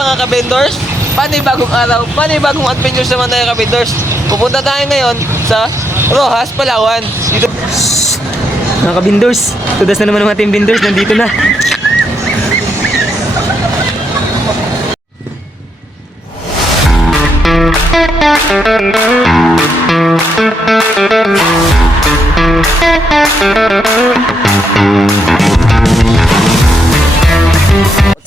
mga ka-vendors? Panibagong araw, panibagong adventures naman tayo ka-vendors. Pupunta tayo ngayon sa Roxas, Palawan. Dito. Mga ka-vendors, tudas na naman ng ating vendors, nandito na.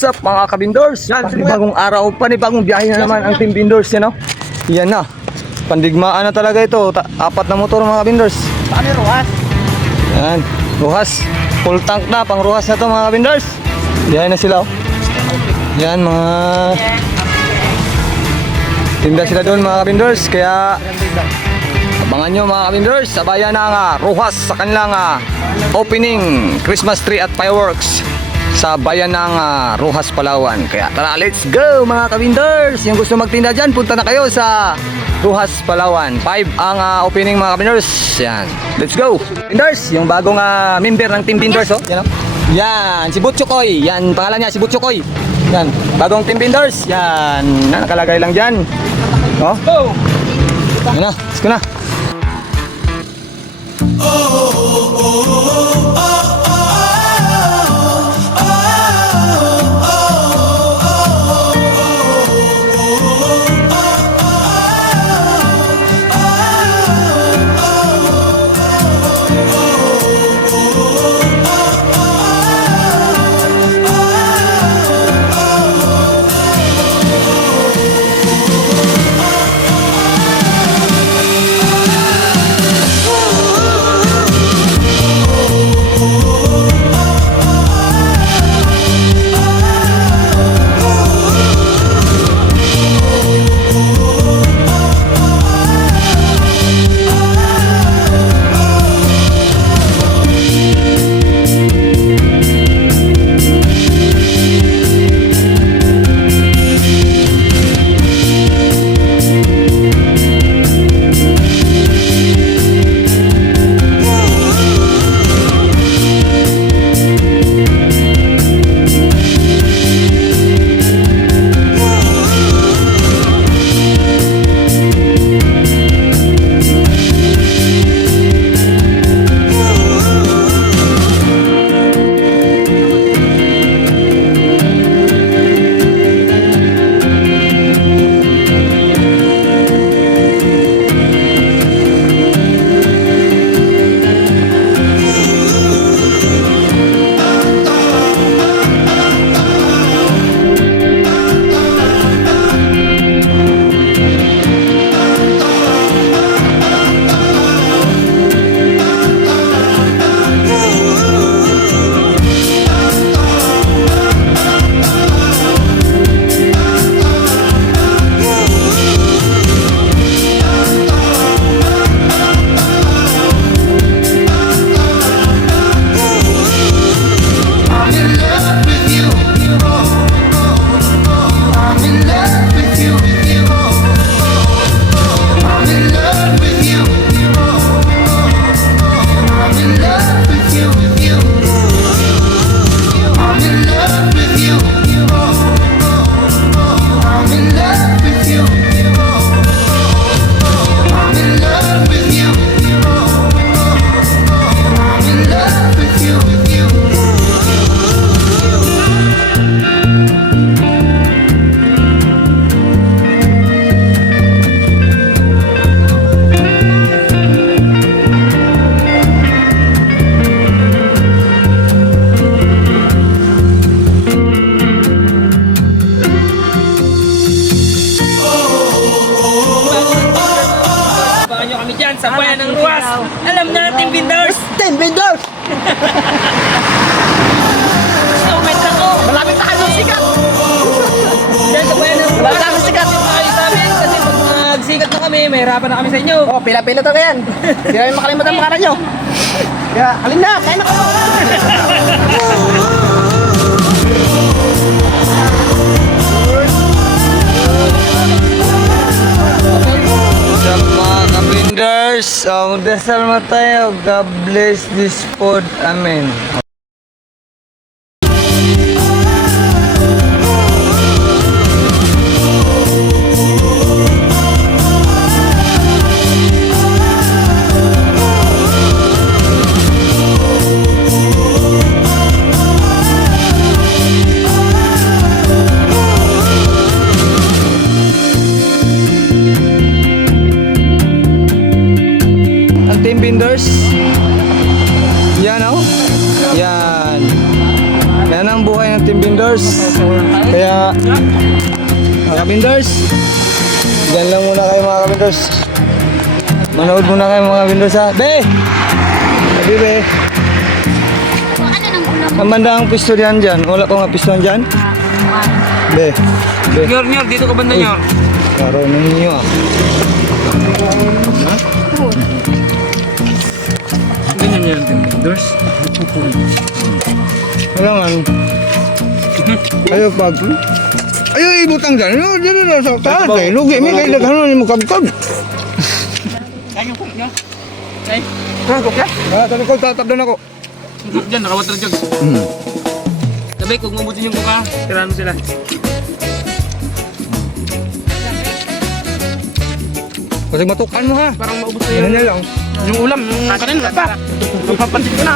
What's up mga kabindors? Panibagong araw, panibagong biyahe na naman ang team Bindors, yan o. Yan na. Pandigmaan na talaga ito. Apat na motor mga kabindors. Paano yung Roxas? Yan. Roxas. Full tank na. Pang Roxas na to mga kabindors. Yan na sila o. Yan mga... Tinda sila doon mga kabindors. Kaya... Abangan nyo mga kabindors. Sabayan na nga Roxas sa kanilang opening Christmas tree at fireworks sa bayan ng Roxas, Palawan. Kaya tara, let's go mga kabindors. Yung gusto magtinda dyan, punta na kayo sa Roxas, Palawan. 5 ang opening mga kabindors. Yan, let's go Bindors, yung bagong member ng team Bindors, oh. Yan, oh. Yan, si Butchokoy. Yan, pangalan niya, si Butchokoy. Yan, bagong team Bindors. Yan, nakalagay lang dyan. Oh, yan na, let's go na. Sa bayan ng Roxas. Alam natin, Bindors! Team Bindors! Comment ako! Malapit na kayo sikat! Diyan sa bayan ng Roxas. Malapit na sikat! Kayo sa amin kasi pag magsikat na kami, may hirapan na kami sa inyo. Oh, pila-pila talaga yan. Hindi namin makalimutan ang pangalan nyo. Kaya, alin na, kain na kayo. Mga kabinders, magdasal mo tayo. God bless this food. Amen. Mga kabinders, diyan lang muna kayo mga kabinders. Manood muna kayo mga kabinders ha. Be! Sabi be. Ang bandang pisto diyan dyan. Wala pa nga pisto dyan. Be. Be. Nyor, dito ka banda nyor. Karo ninyo ah. Ganyan nyor, Team Binders. Kailangan. Ayaw pag. Ayaw ibutang dyan. Ayaw dyan na sa taas eh. Lugi may kayo laghan mo kabkab. Kaya po nyo. Ay, Ah, sabi ko tatabdan ako. dyan, nakawater jug. Sabi, kung mabutin yung kuka, tirahan mo sila. Kasi matukan mo ha. Parang maubos na Ganun na lang. yung ulam. Yung kanin, wala pa. Papansin ko na.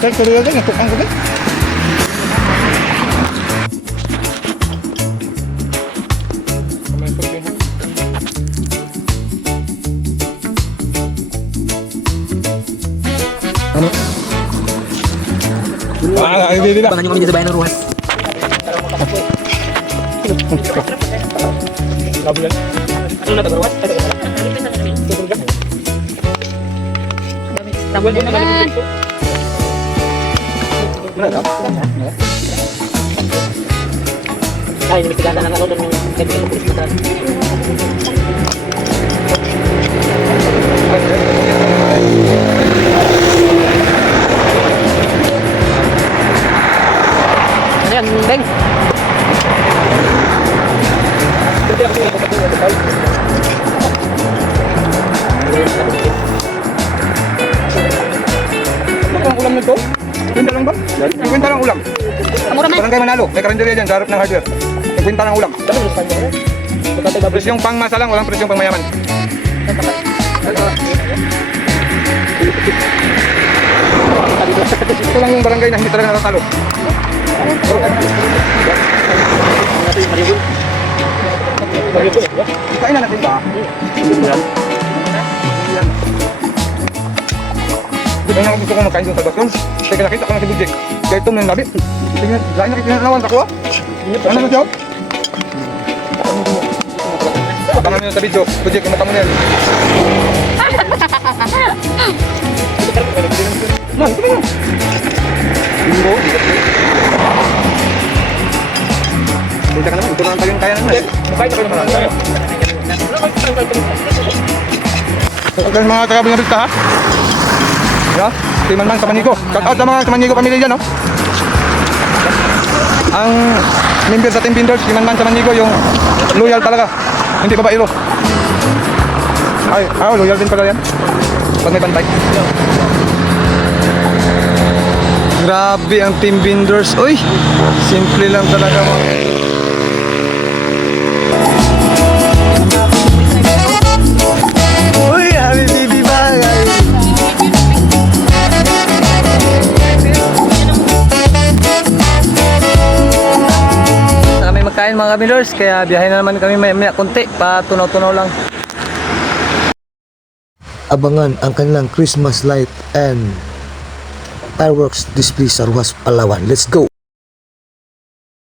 Sir, tuloy agad. Natukan ko ba? Ay, baby ba? Abangan nyo kami dyan sa bayan ng Ruhas. Ano na ba, Ruhas? Tabol din naman. Ay, nagtiganda ng ano doon. Nagtiganda ng pulis na tayo. Ano yan, Beng? Ang ulam nito? Kwenta lang ba? Kwenta lang ulam. Barangay Manalo, may karinderya dyan sa harap ng hardware. Kwenta lang ulam. Presyong pang masa lang, walang presyong pang mayaman. Ito lang yung barangay na hindi talaga natatalo. Kain na natin ba? Di ba nga gusto kong makain doon sa basyon? Teka, nakita ko na si Budjek. Kaya ito ng labi. Sige, lain na kitinanawan sa kuha. Ano mo siya? Abangan nyo sa video. Budjek, yung mata mo na yan. Man, ito mo. Bingo. Punta ka naman. Ito naman tayo yung kaya naman. Makain na kayo naman. Okay, mga taga-Buenavista ha? Yeah, si Manman sa Manigo. Shout out sa mga sa Manigo pamilya dyan, no? Ang member sa Team Binders, si Manman sa Manigo, yung loyal talaga. Hindi babaero. Ay, loyal din pala yan. Pag may bantay. Grabe ang Team Binders. Uy, simple lang talaga mga. Uy, happy baby bagay. Kami magkain mga Binders, kaya biyahe na naman kami maya konti, pa tunaw-tunaw lang. Abangan ang kanilang Christmas light and fireworks display sa Ruhas, Palawan. Let's go!